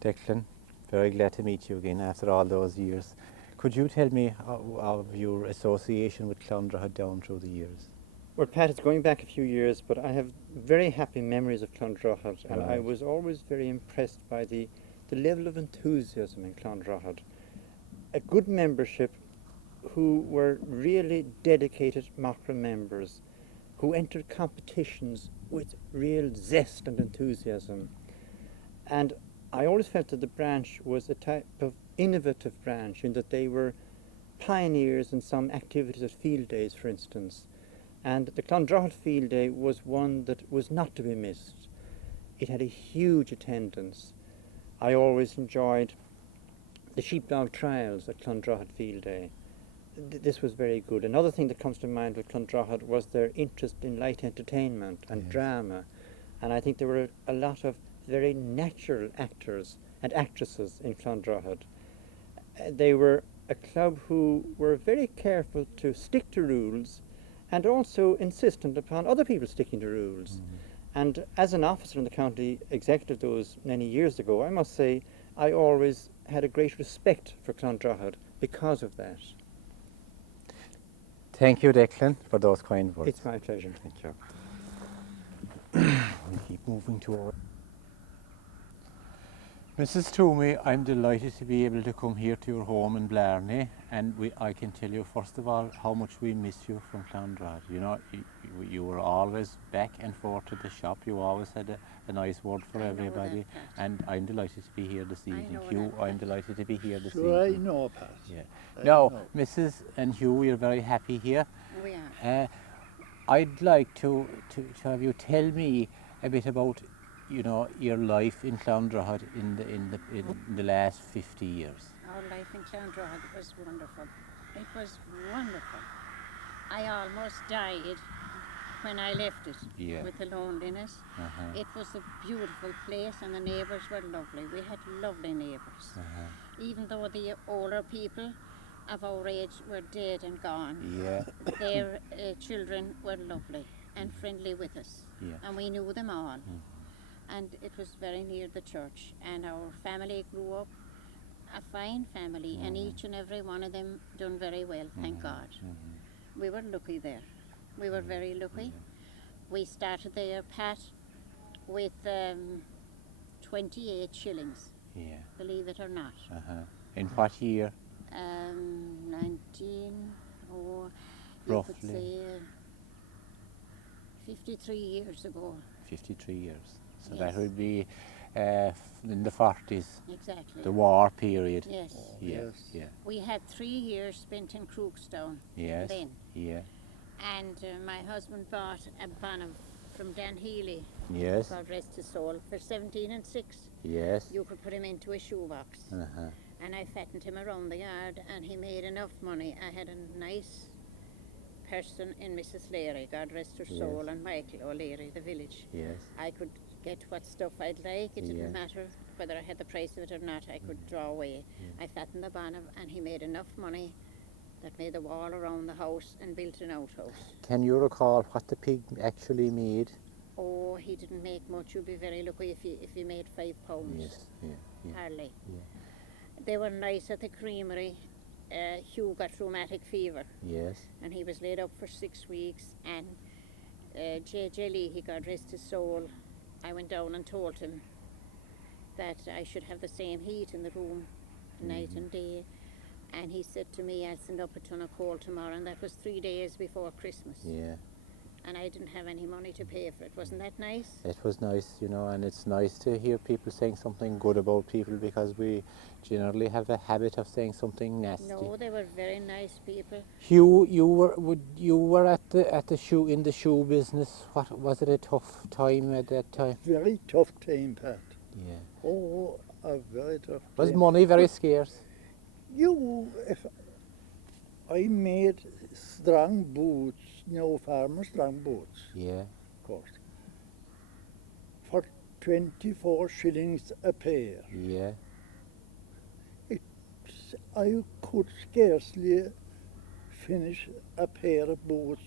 Declan, very glad to meet you again after all those years. Could you tell me of your association with Clondrohid down through the years? Well, Pat, it's going back a few years, but I have very happy memories of Clondrohid, and I Right. was always very impressed by the level of enthusiasm in Clondrohid. A good membership who were really dedicated Machra members, who entered competitions with real zest and enthusiasm. And I always felt that the branch was a type of innovative branch in that they were pioneers in some activities at field days, for instance. And the Clondrohid Field Day was one that was not to be missed. It had a huge attendance. I always enjoyed the sheepdog trials at Clondrohid Field Day. This was very good. Another thing that comes to mind with Clondrohid was their interest in light entertainment and Yes. drama. And I think there were a lot of very natural actors and actresses in Clondrohid. They were a club who were very careful to stick to rules and also insistent upon other people sticking to rules. And as an officer in the county executive those many years ago, I must say I always had a great respect for Clondrohid because of that. Thank you, Declan, for those kind words. It's my pleasure. Thank you. We keep moving to our... Mrs. Toomey, I'm delighted to be able to come here to your home in Blarney, and I can tell you first of all how much we miss you from Clondrohid. You know, you were always back and forth to the shop. You always had a nice word for everybody, and I'm delighted to be here this evening. Hugh, I'm delighted to be here this Sure, I evening. know, Pat. Yeah. I Now, know. Mrs. and Hugh, we're very happy here. We are. I'd like to have you tell me a bit about, you know, your life in Clondrohid in the last 50 years. Our life in Clondrohid was wonderful. It was wonderful. I almost died when I left it Yeah. with the loneliness. Uh-huh. It was a beautiful place and the neighbours were lovely. We had lovely neighbours. Even though the older people of our age were dead and gone, Yeah. their children were lovely and friendly with us. Yeah. And we knew them all. And it was very near the church, and our family grew up a fine family, and each and every one of them done very well, thank God. We were lucky there. We were very lucky. We started there, Pat, with 28 shillings, Yeah. believe it or not. In what year? 19, or you could Roughly. say 53 years ago. 53 years. So Yes. that would be in the 40s, Exactly. the war period. Yes. Yeah. Yes. Yeah. We had 3 years spent in Crookstown Yes. then. Yeah. And my husband bought a bonnet from Dan Healy, Yes. God rest his soul, for 17 and 6. Yes. You could put him into a shoebox. Uh-huh. And I fattened him around the yard, and he made enough money. I had a nice person in Mrs. Leary, God rest her soul, Yes. and Michael O'Leary, the village. Yes. I could get what stuff I'd like. It Yeah. didn't matter whether I had the price of it or not. I could draw away. I fattened the bonnet, and he made enough money that made the wall around the house and built an outhouse. Can you recall what the pig actually made? Oh, he didn't make much. You'd be very lucky if he made £5. Yes. Yeah. Yeah. Hardly. Yeah. They were nice at the creamery. Hugh got rheumatic fever, Yes. and he was laid up for 6 weeks. And J.J. Lee, he God rest his soul, I went down and told him that I should have the same heat in the room night and day. And he said to me, I'll send up a ton of coal tomorrow, and that was 3 days before Christmas. Yeah. And I didn't have any money to pay for it. Wasn't that nice? It was nice, you know, and it's nice to hear people saying something good about people, because we generally have a habit of saying something nasty. No, they were very nice people. Hugh, you were at the shoe business. What was it, a tough time at that time? Very tough time, Pat. Yeah. Oh, a very tough Was time. money very scarce? If I made strong boots, farmer strong boots, Yeah. of course, for 24 shillings a pair. Yeah. I could scarcely finish a pair of boots,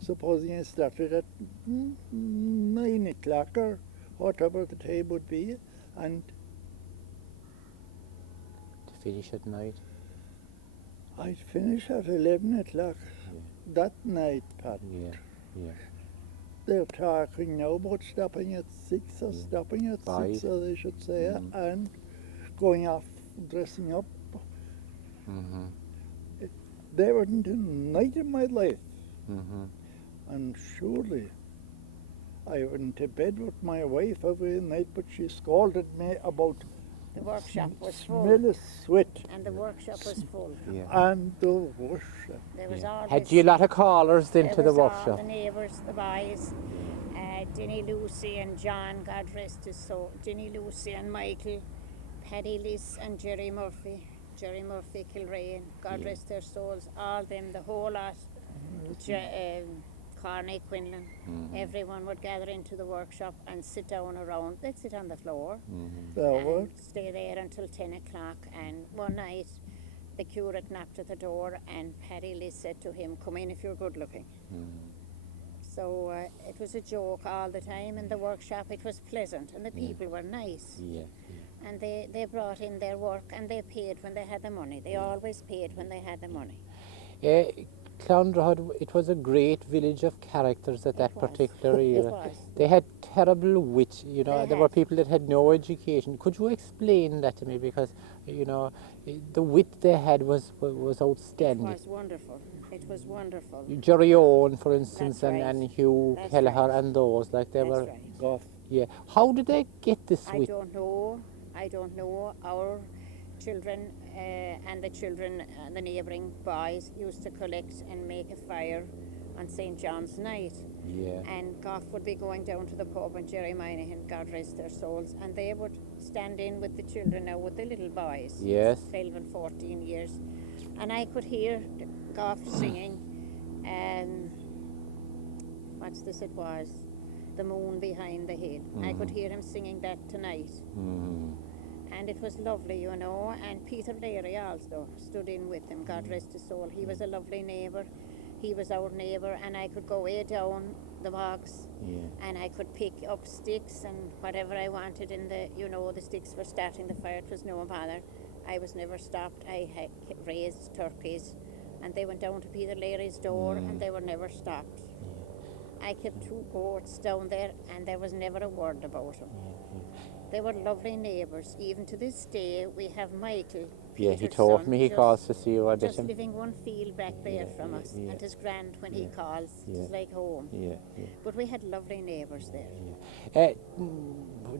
supposing I started at 9 o'clock or whatever the time would be, and finish at night? I'd finish at 11 o'clock that night, Pat. Yeah, yeah. They're talking now about stopping at 6 or stopping at 6, 5. or they should say, Mhm. and going off dressing up. Mhm. They weren't a night in my life. Mhm. And surely I went to bed with my wife every night, but she scolded me about The workshop was full, smell of sweat and the workshop was full. Yeah. and the worship. There was Yeah. always Had you a lot of callers then there to the was all workshop? the neighbours, the boys, Dinny Lucy and John, God rest his soul, Dinny Lucy and Michael, Paddy Liss and Jerry Murphy Kilrain, God Yeah. rest their souls, all them, the whole lot, Corny Quinlan, everyone would gather into the workshop and sit down around. They'd sit on the floor There were. and stay there until 10 o'clock. And one night, the curate knocked at the door, and Paddy Liss said to him, "Come in if you're good looking." So it was a joke all the time in the workshop. It was pleasant, and the people were nice. Yeah. And they brought in their work, and they paid when they had the money. They always paid when they had the money. Clondrahod, it was a great village of characters at that was. particular It era. was. They had terrible wit, you know. They There were had. people that had no education. Could you explain that to me? Because, you know, the wit they had was It outstanding. was wonderful. It was wonderful. Jerry Owen, for instance, That's and, right. and Hugh That's Kelleher right. and those, like they That's were. right. Goff. Yeah. How did they get this I wit? don't know. I don't know. Our children and the children and the neighbouring boys used to collect and make a fire on St. John's night. Yeah. And Goff would be going down to the pub, and Jerry Minahan, God rest their souls, and they would stand in with the children now, with the little boys, Yes. 12 and 14 years. And I could hear Goff singing, what's this it was? The Moon Behind the Hill. I could hear him singing that tonight. And it was lovely, you know. And Peter Leary also stood in with him, God rest his soul. He was a lovely neighbour. He was our neighbour, and I could go way down the bogs, and I could pick up sticks and whatever I wanted in the, you know, the sticks for starting the fire. It was no bother. I was never stopped. I had raised turkeys, and they went down to Peter Leary's door, and they were never stopped. I kept 2 goats down there, and there was never a word about them. They were lovely neighbours. Even to this day, we have Michael, Yeah, he Peter's told son, me he calls to see you. I bet just him. living one field back there from us, and his grand when he calls. It's like home. Yeah. But we had lovely neighbours there.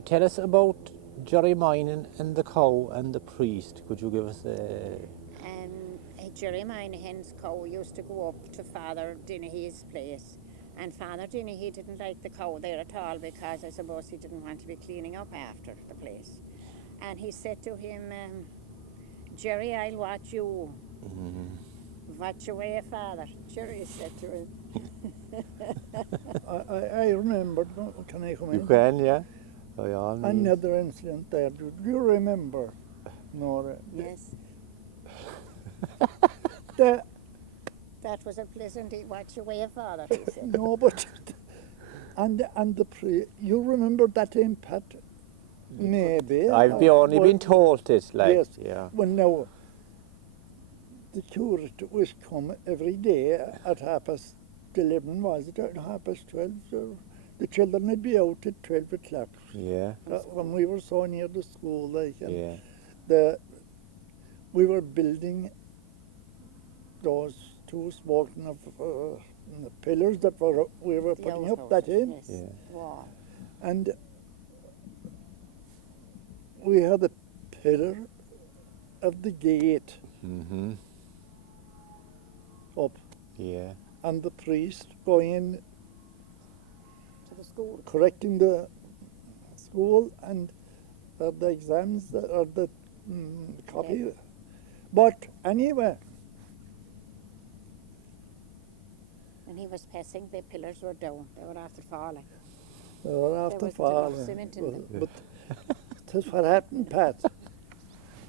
Tell us about Jerry Minan and the cow and the priest. Could you give us a... Jerry Minahan's cow used to go up to Father Dennehy's place, and Father Dennehy didn't like the cow there at all, because I suppose he didn't want to be cleaning up after the place. And he said to him, "Jerry, I'll watch you." "Watch away, Father," Jerry said to him. I remember, can I come in? You can, yeah. By all means. Another incident there. Do you remember, Nora? Yes, that was a pleasant "watch away, Father," he said. No, but and the you remember that time, Pat? Maybe. I've only well, been told it, like, yes. yeah. Well, now the curate was come every day at 11:30, was it? At 12:30. So the children would be out at 12 o'clock. Yeah, When we were so near the school, like, and yeah. we were building those 2 smoking of pillars that we were The putting old up that houses, in, yes. Yeah. Wow. and we had a pillar of the gate Mm-hmm. up, Yeah. and the priest going in To the school. correcting the school and the exams or the copy. Yeah. But anyway, When he was passing, the pillars were down. They were after falling. they were after was still falling. cement in them. But that's what happened, Pat,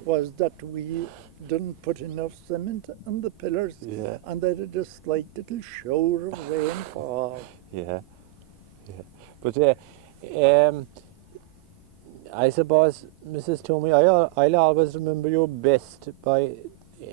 was that we didn't put enough cement on the pillars, Yeah. and they had a slight little shower of rainfall. Yeah. But I suppose, Mrs. Toomey, I'll always remember you best by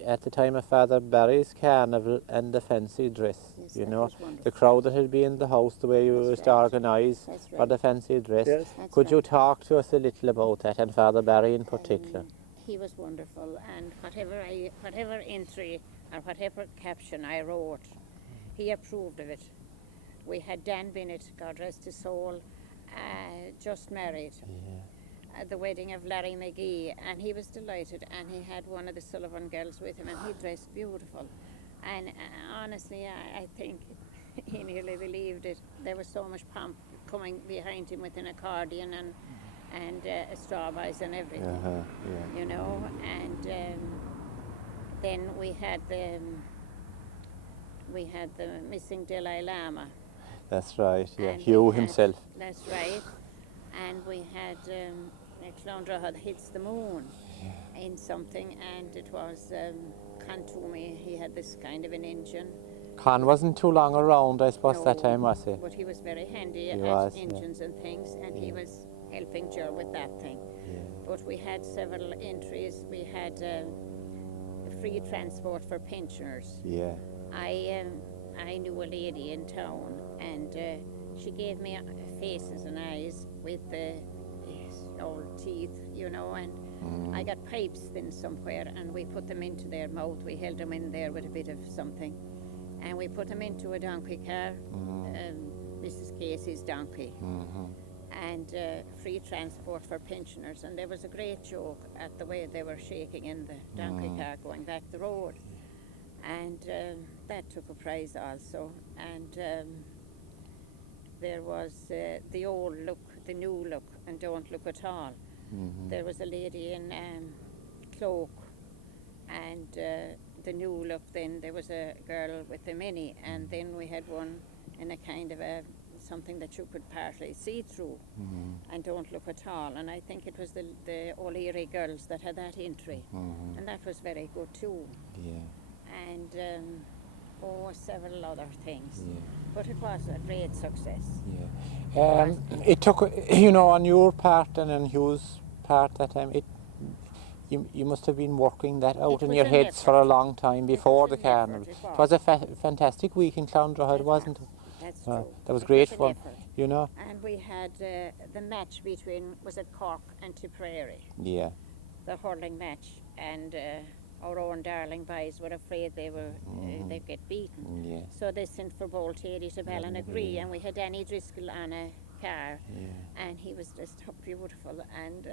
at the time of Father Barry's carnival and the fancy dress. Yes, You that know, was wonderful. the crowd that had been in the house, the way you That's used to right. organise That's for right. the fancy dress. Yes. That's Could you right. talk to us a little about that, and Father Barry in particular? He was wonderful, and whatever entry or whatever caption I wrote, he approved of it. We had Dan Bennett, God rest his soul, just married. Yeah. At the wedding of Larry McGee, and he was delighted, and he had one of the Sullivan girls with him, and he dressed beautiful. And honestly, I think he nearly believed it. There was so much pomp coming behind him with an accordion and strawberries and everything, Yeah. you know. And then we had the missing Dalai Lama. That's right. Yeah, And Hugh we had- himself. That's right. And we had Clondra hits the moon in something, and it was Kantumi. He had this kind of an engine. Con wasn't too long around, I suppose, that No, time, was he? But he was very handy He at was, yeah. engines and things, and he Yeah. was helping Joe with that thing. Yeah. But we had several entries. We had free transport for pensioners. Yeah. I knew a lady in town, and she gave me faces and eyes with the old teeth, you know, and I got pipes then somewhere, and we put them into their mouth. We held them in there with a bit of something, and we put them into a donkey car, Mrs. Casey's donkey, and free transport for pensioners. And there was a great joke at the way they were shaking in the donkey car going back the road. And that took a prize also. And there was the old look, the new look, and don't look at all. There was a lady in cloak, and the new look. Then there was a girl with a mini, and then we had one in a kind of a something that you could partly see through, and don't look at all. And I think it was the O'Leary girls that had that entry, and that was very good too. Yeah. And several other things. Yeah. But it was a great success. Yeah. It took, you know, on your part and on Hugh's part that time, you must have been working that out It in was your an heads for a effort. long time before the was an effort, carnival. it It was a fantastic week in Clondra, It wasn't it? That's true. That was It great an fun, effort. you know. And we had the match between, was it Cork and Tipperary, Yeah. the hurling match, and our own darling boys were afraid they were they'd get beaten. Yeah. So they sent for Boltady to Ballinagree, and we had Danny Driscoll on a car, and he was dressed up beautiful, and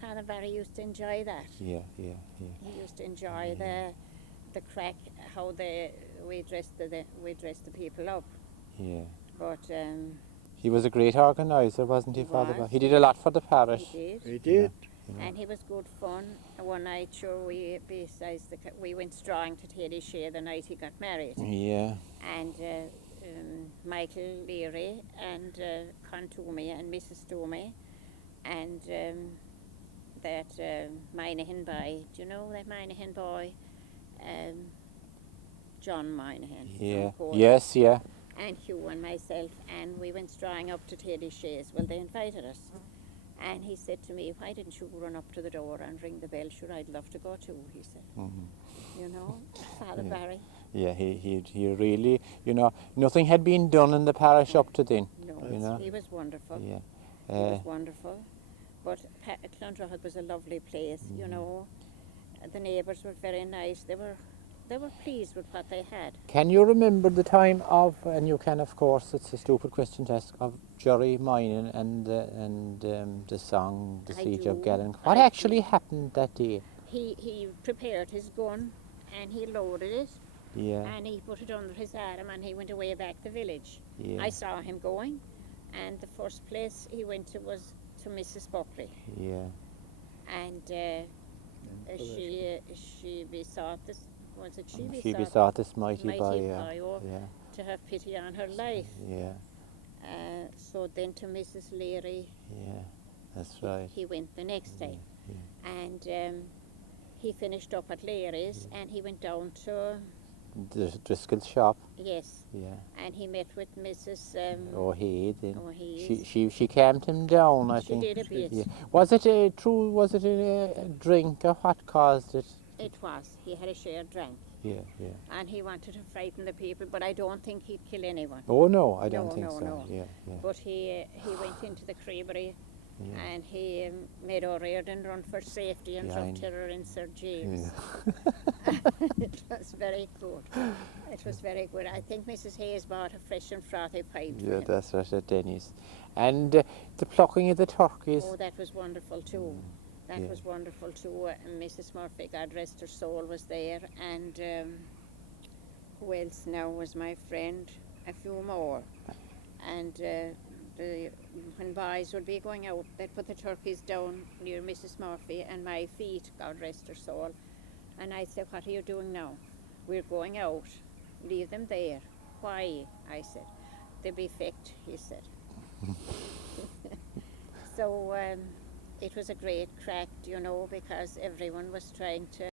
Father Barry used to enjoy that. Yeah. He used to enjoy the crack, how we dressed the people up. Yeah. But He was a great organiser, wasn't he, He Father was. Barry? He did a lot for the parish. he did, We did. and he was good fun. One night, sure, we went strawing to Teddy Shea the night he got married, Yeah. and Michael Leary and Con Toomey and Mrs. Toomey, and that Minahan boy. Do you know that Minahan boy? John Minahan. Yeah. from Cork. Yes. Yeah. And Hugh and myself, and we went strawing up to Teddy Shea's. Well, they invited us, and he said to me, "Why didn't you run up to the door and ring the bell? Sure, I'd love to go too," he said. You know, Father Yeah. Barry. Yeah. He really, you know, nothing had been done in the parish up to then. No, You know? he was wonderful. Yeah. He was wonderful. But Clondra was a lovely place, you know. The neighbours were very nice. They were pleased with what they had. Can you remember the time of, and you can, of course, it's a stupid question to ask, of Jerry Minan and the song, The I Siege of do. Gallon? What I actually do. happened that day? He prepared his gun, and he loaded it, Yeah. and he put it under his arm, and he went away back to the village. Yeah. I saw him going, and the first place he went to was to Mrs. Buckley, Yeah. and she besought this. Was it she She besought besought this mighty mighty boy. boy, oh, Yeah. to have pity on her life? Yeah. So then to Mrs. Leary, Yeah. That's right. he went the next day, and he finished up at Leary's, and he went down to the Driscoll's shop. Yes, Yeah. and he met with Mrs. O'Hay then. O'Hay's. She calmed him down, I She think. did a bit. Yeah. Was it a true? Was it a drink or what caused it? It was. He had a shared drink, Yeah, yeah. and he wanted to frighten the people, but I don't think he'd kill anyone. Oh no, I don't No, think no, so. no. Yeah, yeah. But he went into the creamery Yeah. and he made O'Riordan run for safety and Yeah, I drove know. terror in Sir James. Yeah. It was very good. It was very good. I think Mrs. Hayes bought a fresh and frothy pint for Yeah, him. that's right at Denny's. And the plucking of the turkeys. Oh, that was wonderful too. That Yeah. was wonderful too. And Mrs. Murphy, God rest her soul, was there. And who else now was my friend? A few more. And when boys would be going out, they'd put the turkeys down near Mrs. Murphy and my feet, God rest her soul. And I'd say, what are you doing now? We're going out. Leave them there. Why? I said. They'll be fecked, he said. So it was a great crack, you know, because everyone was trying to